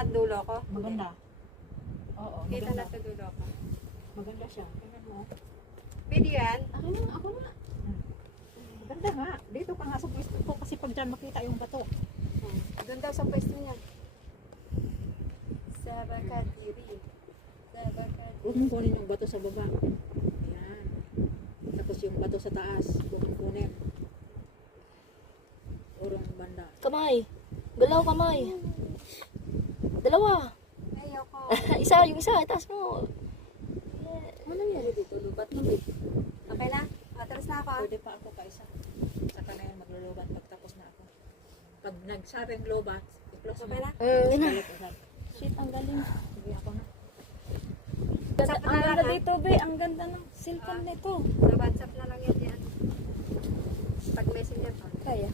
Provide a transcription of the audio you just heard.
ang dulo ko? Maganda. Oo, Kita maganda. na sa dulo ko. Maganda siya. Tingnan mo. Pwede yan? Akin na, ako na. Maganda nga. Dito ka nga sa pwesto ko kasi pag dyan makita yung bato. Doon daw sa pwesto niya. Sa Bakatiri. Sa Huwag mong kunin yung bato sa baba. Ayan. Tapos yung bato sa taas. Huwag mong kunin. Urong banda. Kamay. Galaw kamay. Dalawa. Ayoko. Isa, yung isa. Itaas mo. Ano nangyari dito? Lubat mo dito. Okay na? Atras na ako. Pwede pa ako kaisa. Saka na yan maglulubat pagtapos na ako. Pag nagsaring lobat, i-close Okay mo. na? Balik ulit. Shit, ang galing. Sige ako na. Ang ganda dito, be. Ang ganda ng cellphone nito. Sa WhatsApp na lang yan yan. Pag messenger pa. Kaya.